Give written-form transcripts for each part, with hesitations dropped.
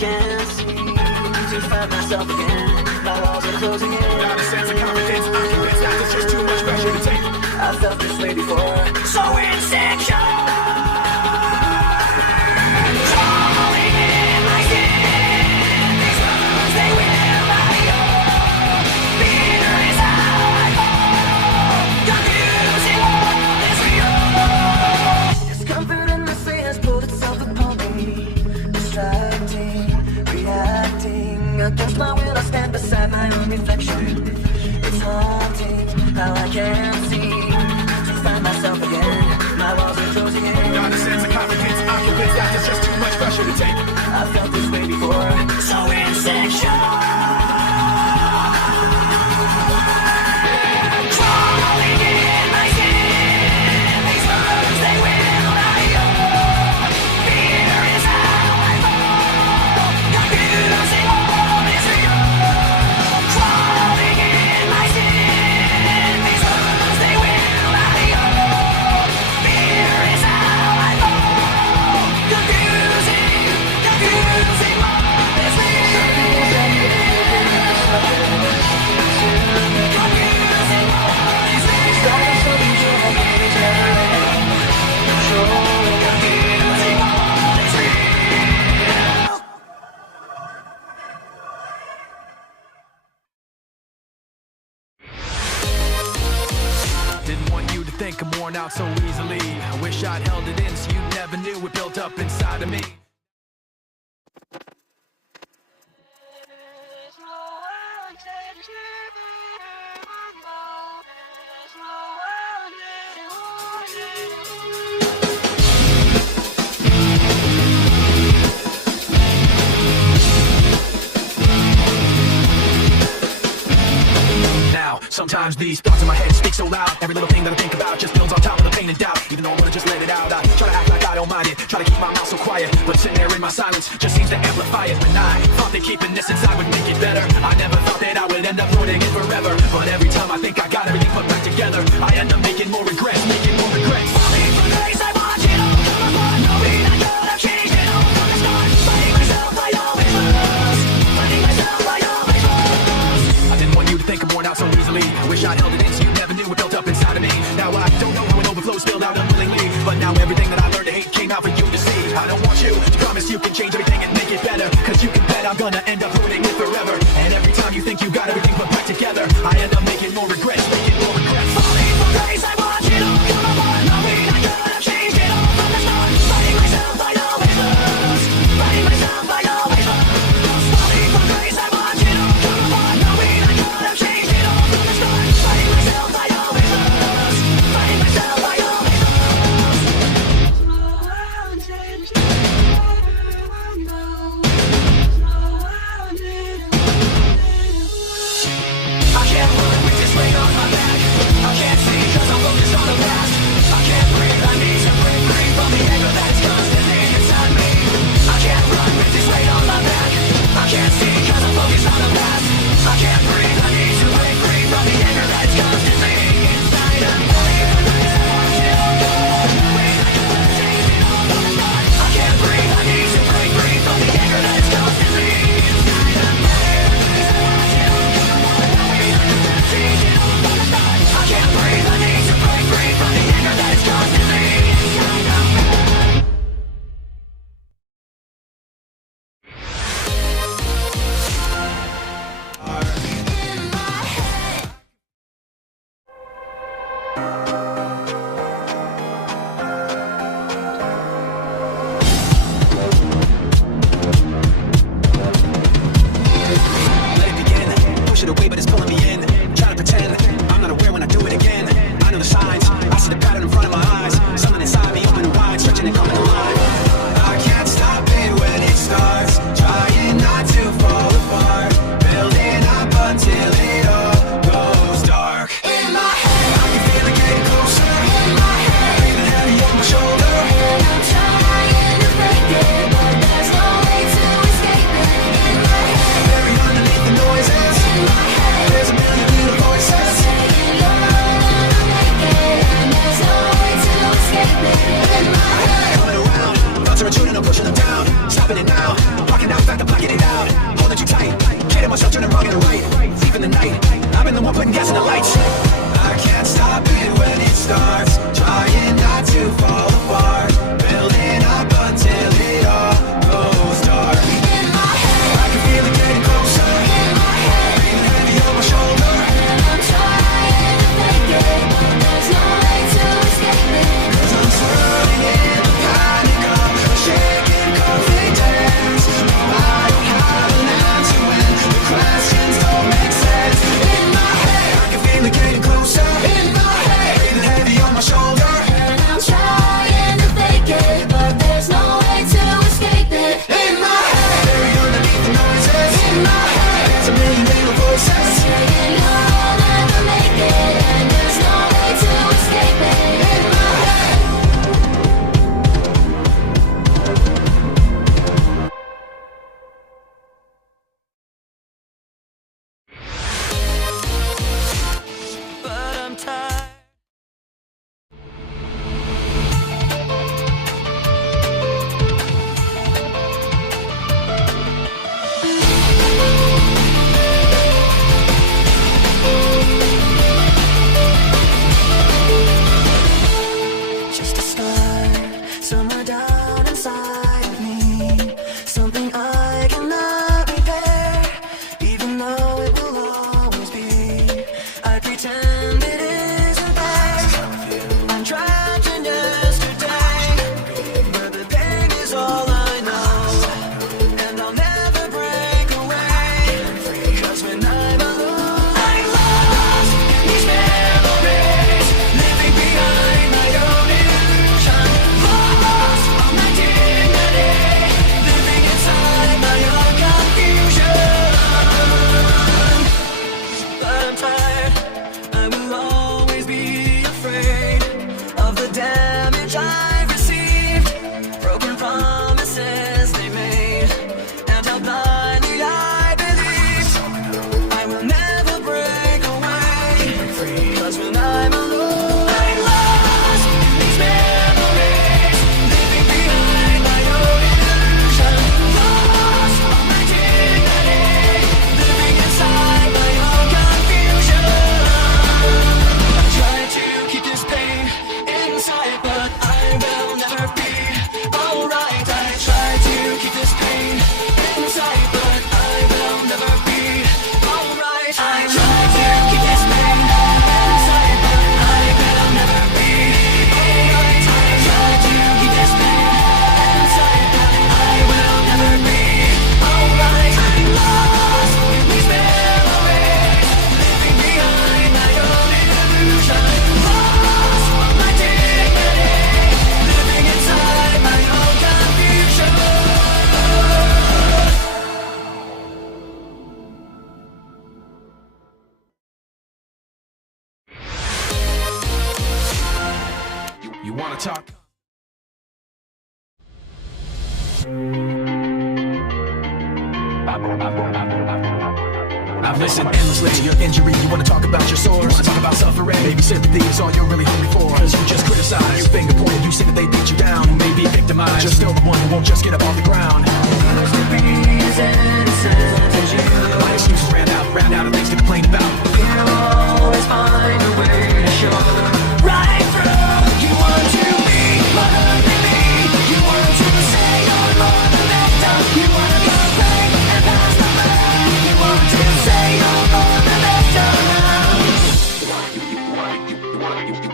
can't seem to find myself again. My walls are closing in. Not a sense of confidence, I'm convinced that there's just too much pressure to take. I felt this way before, so insecure. Crawling in my skin, these wounds they will not heal. Fear is how I fall, confusing what is real. Discomfort in the sea has pulled itself upon me, distracting, reacting against my will. I stand beside my own reflection. It's haunting how I can't seem to find myself again. My walls are closing in. Not a sense of confidence, I'm convinced that there's just too much pressure to take. I felt this way before, so insecure. Crawling in my skin, these wounds they will not heal. Fear is how I fall, confusing what is real. Crawling in my skin, these wounds they will not heal. Fear is how I fall, confusing what is real. Didn't want you to think I'm worn out so easily. I wish I'd held it in so you never knew it built up inside of me. Now, sometimes these thoughts in my head speak so loud. Every little thing that I think about just builds on top of the pain and doubt. Even though I wanna just let it out, I try to act like I don't mind it, try to keep my mouth so quiet, but sitting there in my silence just seems to amplify it. When I thought that keeping this inside would make it better, I never thought that I would end up ruining it forever. But every time I think I got everything put back together, I end up making more regrets, making more regrets. Falling for grace, I watch it all come apart, knowing I could have changed it all from the start. Fighting myself, I always lose. Fighting myself, I always lose. I didn't want you to think I'm worn out so easily. I wish I'd held it in so you never knew it built up inside of me. Now I don't know how it overflows, spilled out unwillingly, but now everything that I learned to hate came out for you to see. I don't want you to promise you can change everything and make it better, cause you can bet I'm gonna end up ruining it forever. And every time you think you got everything put back together, I end up making more regrets, making more regrets. Falling for grace, I watch it all come apart, knowing I could have changed it all from the start. Fighting myself, I always lose. Fighting myself, I always lose. Falling for grace, I watch it all come apart, knowing I could have changed it all from the start. Fighting myself, I always lose. Fighting myself, I always lose. I can't run with this weight on my back. I can't see cause I'm focused on the past. I can't breathe, I need to break free from the anger that's constantly inside me. I can't run with this weight on my back. I can't see cause I'm focused on the past. I can't breathe, I need to break free from the anger that's constantly inside of me. I can't breathe, I need to break free from the anger that's constantly inside of me. I can't breathe, I need to break free from the anger that's constantly inside of me. Let it begin, push it away but it's pulling me in. Try to pretend I'm not aware when I do it again. I know the signs, I see the pattern in front of my eyes. Something inside me open and wide, stretching and coming alive. I can't stop it when it starts, trying not to fall apart, building up until it all goes dark. In my head I can feel it getting closer. pretend it isn't right. I'm trapped in yesterday, but the pain is all I know, and I'll never break away. 'Cause when I'm alone, I'm lost in these memories, living behind my own illusion. Lost all my dignity, living inside my own confusion. But I'm tired, I will always be afraid of the damage I've received, broken promises they made, and how blindly I believed. I will never break away, 'cause when I'm alone, I'm lost in these memories, living behind my own illusion. Lost all my dignity, living inside my own confusion. I try to keep this pain inside, but I will never be alright. I try to keep this pain inside, but I will never be alright. I try to keep this pain inside, but I will never be alright. I try to keep this pain inside, but I will never be alright. I'm lost in these memories, living behind my own illusion. Lost all my dignity, living inside my own confusion. You wanna talk? I've listened endlessly to your injury. You wanna talk about your sores? You wanna talk about suffering? Maybe sympathy is all you're really hungry for. 'Cause you just criticize, you finger point, you say that they beat you down. You may be victimized, you're still the one who won't just get up off the ground. Used to be as innocent as you. My excuses ran out of things to complain about. You'll always find a way to show right through. You want to be more than me. You want to say you're more than victim. You want to complain and pass the blame. You want to say you're more than victim.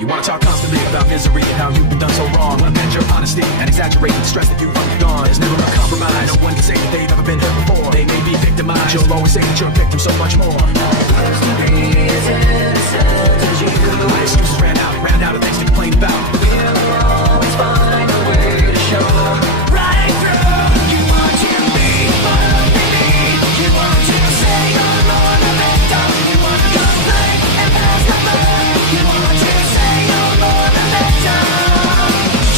You wanna talk constantly about misery and how you've been done so wrong. Wanna bend your honesty and exaggerate the stress that you've undergone. There's never a compromise. No one can say that they've ever been hurt before. They may be victimized, you'll always say that you're a victim so much more. Used to be as innocent as you. My excuses ran out of things to complain about. You'll always find a way to show right through. You want to be more than me. You want to say you're more than victim. You want to complain and pass the blame. You want to say you're more than victim.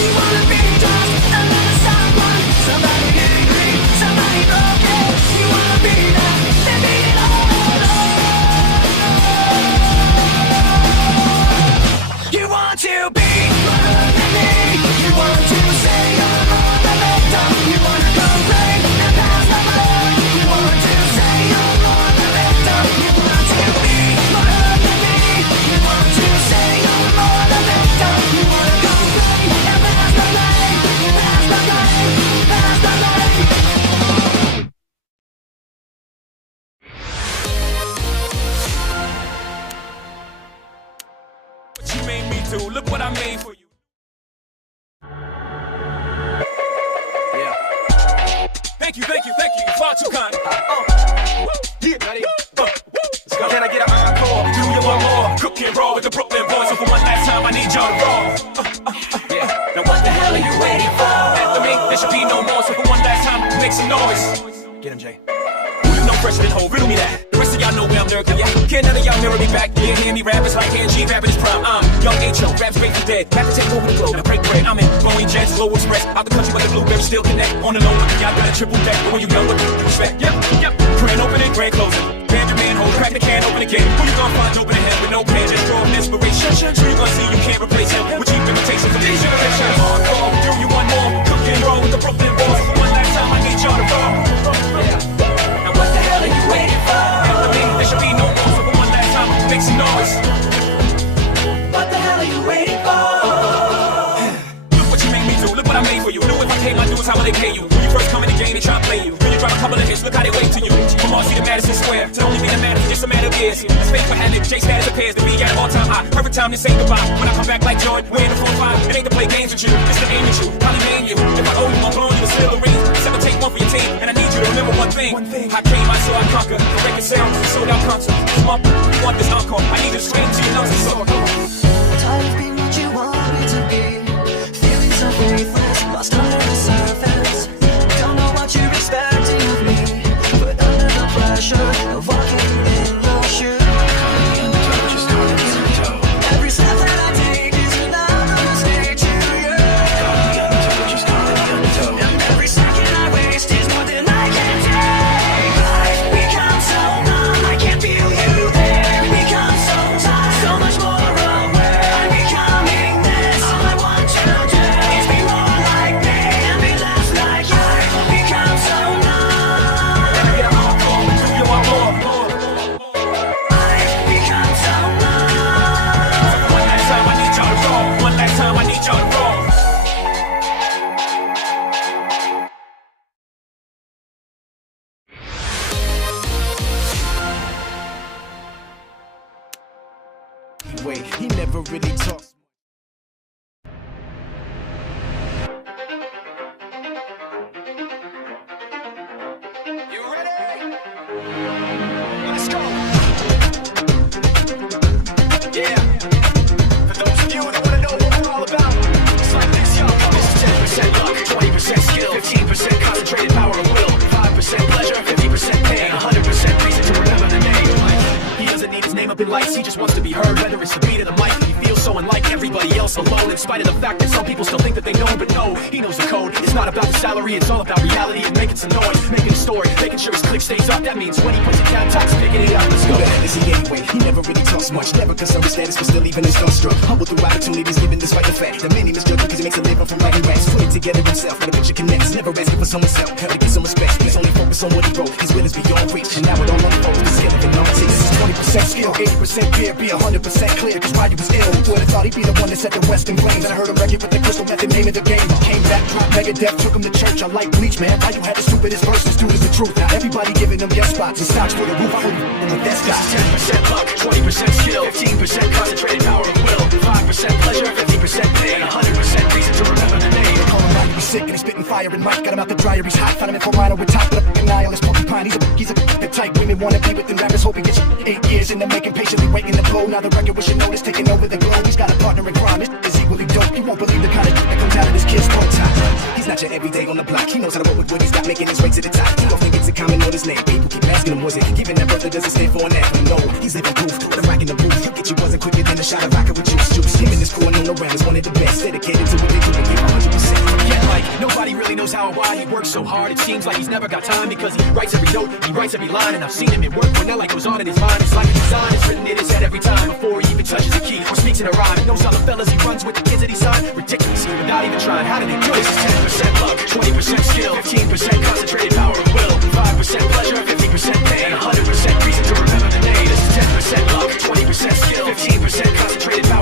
You want to be just another someone, somebody angry, somebody broken. You want to be that and be it all alone. You want to be more than me. You want to say you're more than victim. You want to complain and pass the blame. You want to say you're more than victim. You want to be more than me. You want to say you're more than victim. You want to complain and pass the blame. Pass the blame. Pass the blame. What you made me do, look what I made for you. Yeah. Thank you, far too kind. Yeah, ready? Let's go. Can I get an encore? Do you want more? Cook and roll with the Brooklyn boys. So for one last time, I need y'all to roll. Yeah. Now what the hell are you waiting for? After me, there should be no more. So for one last time, make some noise. Get him, Jay. Who you know fresher than whole? Riddle me that. The rest of y'all know where I'm lurking. Yeah, can't none of y'all mirror me back. Yeah, hear me rap. It's like Angie rapping his prime. I'm young H.O. Rap's great for dead. Have to take over the globe. Now break bread. I'm in Boeing Jets, Flow Express. Out the country where the blueberries still connect. On the low, y'all got a triple deck. But when you young, what you expect? Yep. Grand opening, grand closing. Band your manhole, crack the can open again. Who you gonna find open ahead with no plan? Just draw an inspiration. So you gonna see you can't replace him. With cheap imitations for these generations. Hardcore, do you want more? Cook and roll with the Brooklyn boys. For one last time, I need y'all to roll. Now what the hell are you waiting for? After me, there should be no more. So for one last time, make some noise. What the hell are you waiting for? Look what you made me do. Look what I made for you. Knew if I came, my dudes, how will they pay you? When you first come in the game, they try to play you. When you drop a couple of hits, look how they wait to you. From RC street in Madison Square. To only be the matter, just a matter of years. It's fate for having Jay status appears to be at an all-time high. Perfect time to say goodbye. When I come back like Jordan, we're in the 4-5. It ain't to play games with you, it's to aim at you. Probably name you. If I owe you, I'm blowing you a silver ring. Except I take one for your team, and I need you to remember one thing. I came, I saw, I conquer. Breaking sounds, sold out concert. This month, you want this encore. I need you to scream to your lungs and soar. Tired of being what you want me to be. Feeling so faithless, lost under the surface. Don't know what you're expecting of me, but under the pressure of walking in your shoes. Every step that I take is another mistake to you. And every second I waste is more than I can take. I've become so numb, I can't feel you there. Become so tired, so much more aware. I'm becoming this. All I want to do is be more like me and be less like you. I've become so numb. You want more. I've become so numb. One last time, I need y'all to roll. One last time, I need y'all to roll. Wait, he never really talks. You ready? Let's go. Yeah. For those of you that want to know what we're all about, it's like this, y'all. This is 10% luck, 20% skill, 15% concentrated power of will, 5% pleasure, 50% pain, 100% reason to remember the name. He doesn't need his name up in lights, he just wants to be heard, whether it's the beat of the mic. He feels so unlike everybody else alone, in spite of the fact that some people still think that they know, but no, he knows the code. It's not about the salary, it's all about reality and making some noise, making a story, making sure his click stays up. That means when he puts it down, talks picking it up. Let's go. Who the hell is he anyway? He never really talks much, never concerned with status, but still even is starstruck. Humble through opportunities given despite the fact that many misjudge him because he makes a living from writing raps. Put it together himself, but a picture connects. Never asking for someone's help, have to get some respect. He's only focused on what he wrote. His will is beyond reach, and now it all unfolds. The skill of it all takes. This is 20% skill, 80% fear, be 100% clear. Cause Roddy was ill. Who would've thought he'd be the one that set the West in flames? And I heard him record with the crystal method, name of the game. Came back, dropped Megadeth, took him to church. I like Bleach, man. Why you had the stupidest verses? Dude is the truth. Now everybody giving them yes spots and stocks for the roof. I heard you in the best guy. 10% luck, 20% skill, 15% concentrated power of will, 5% pleasure, 50% pain, 100% reason to remember the name. They call him Roddy, he's sick and he's spitting fire and Mike. Got him out the dryer, he's hot. Found him in Florida with top, but a nihilist porcupine. He's a the type women wanna be with them rappers, hope he gets 8 years in the making, patiently waiting to blow. Now the record with your notice taking over the globe. He's got a partner in crime, is equally dope. You won't believe the kind of that comes out of this kid's throat. He's not your everyday on the block. He knows how to work with what he's got, making his way to the top. He often gets a comment on his name. People keep asking him, was it giving that brother doesn't stand for an anthem? No, he's living proof. The rack in the booth, he'll get you buzzing quicker than a shot of vodka with juice. Him and his crew and known around is one of the best, dedicated to what they do and give 100%. Yet like nobody really knows how or why he works so hard. It seems like he's never got time because he writes every note, he writes every line, and I've seen him at work when that light goes on in his mind. It's like a design, it's written in his head every time before he even touches a key or speaks in a rhyme. He knows all the fellas he runs with, the kids that he signed. Ridiculous, without even trying. How did he do this? This is 10% luck, 20% skill, 15% concentrated power of will, 5% pleasure, 50% pain, 100% reason to remember the name. This is 10% luck, 20% skill, 15% concentrated power